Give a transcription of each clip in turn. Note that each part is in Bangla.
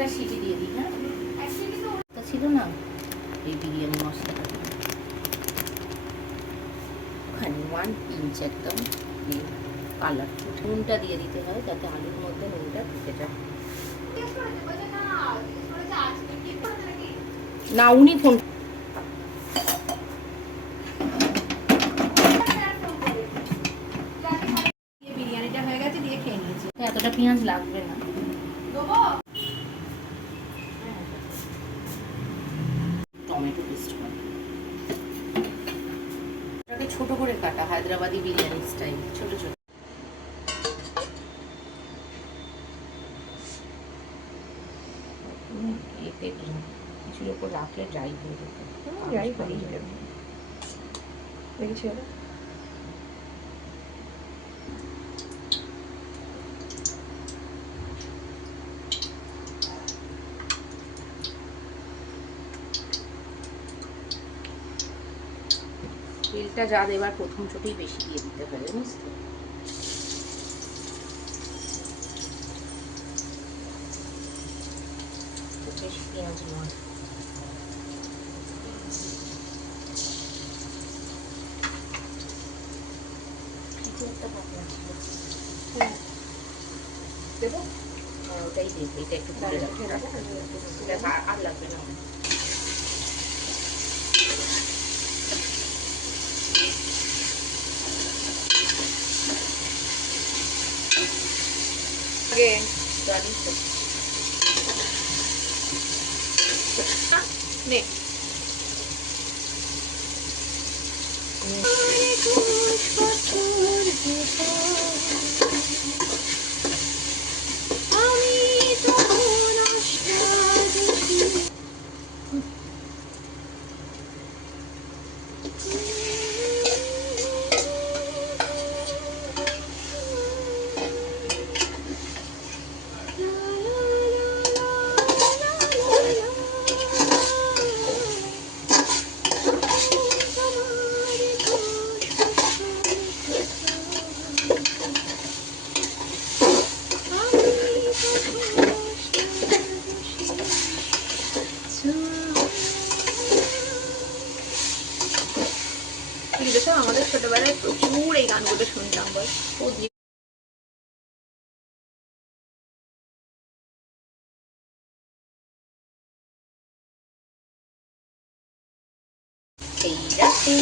একটা সিটি দিয়ে দিই হ্যাঁ? তা ছিল না এই বিরিয়ানি মশলাটা। ওখানে ওয়ান পিঞ্চ একদম কালার নুনটা দিয়ে দিতে হয় যাতে আলুর মধ্যে নুনটা ঢুকে যায়। না উনি ফোন বিরিয়ানিটা হয়ে গেছে দিয়ে খেয়ে নিয়েছি। এতটা পেঁয়াজ লাগবে না। ছোট করে কাটা হায়দ্রাবাদি বিরিয়ানি স্টাইল ছোট ছোট। এতে কিছুর ওপর রাখলে ড্রাই হয়ে যেত। ড্রাই হয়ে যাবে। দেখেছি? তেলটা যা দেবার প্রথম চোটেই বেশি দিয়ে দিতে জানিস তো তো পেঁয়াজ নয়। কিছু একটা পাতলা ছিল। হ্যাঁ। দেবো? হ্যাঁ, ওটাই দেবে এটা একটু করে আর লাগবে না। আগে জানিস তো নে কিন্তু সব আমাদের ছোটবেলায় প্রচুর এই গানগুলো শুনতাম বল। এই রাতে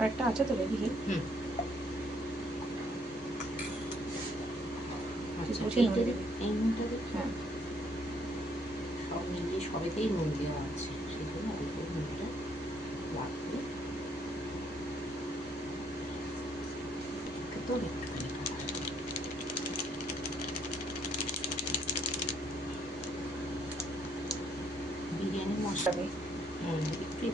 আরেকটা আছে তো রেডি হুম। আচ্ছা। হ্যাঁ। সব মিলিয়ে সবেতেই নুন দেওয়া আছে। সেই অল্প নুনটা লাগবে। তোর একটুখানি বিরিয়ানি মশলা হুম, একটু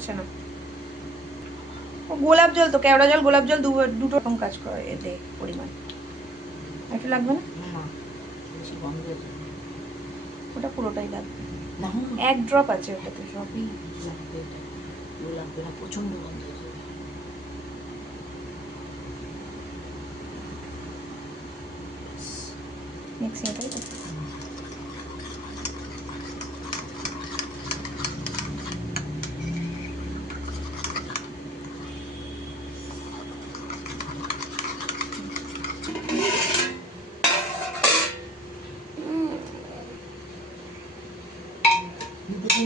উঠছে না। ও গোলাপ জল তো কেওড়া জল গোলাপ জল দুটো রকম কাজ করে এতে পরিমাণ। একটু লাগবে না? হয়ে। ওটা পুরোটাই লাগবে। এক ড্রপ আছে ওটাতে সবই। প্রচণ্ড গন্ধ মিক্সিং তাই তো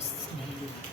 to smell you.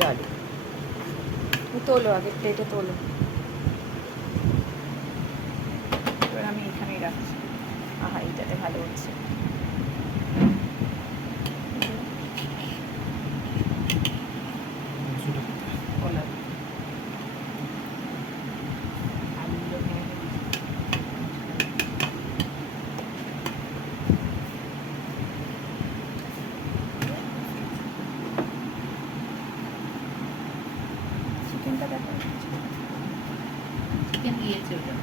দিল আলু তোলো আগে প্লেটে তোলো এবার আমি এখানেই রাখছি আহা এইটাতে ভালো হচ্ছে চিকেনটা দেখো চিকেন দিয়েছে ওটা?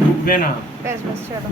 ডুববে না। ব্যাস ব্যাস চলো।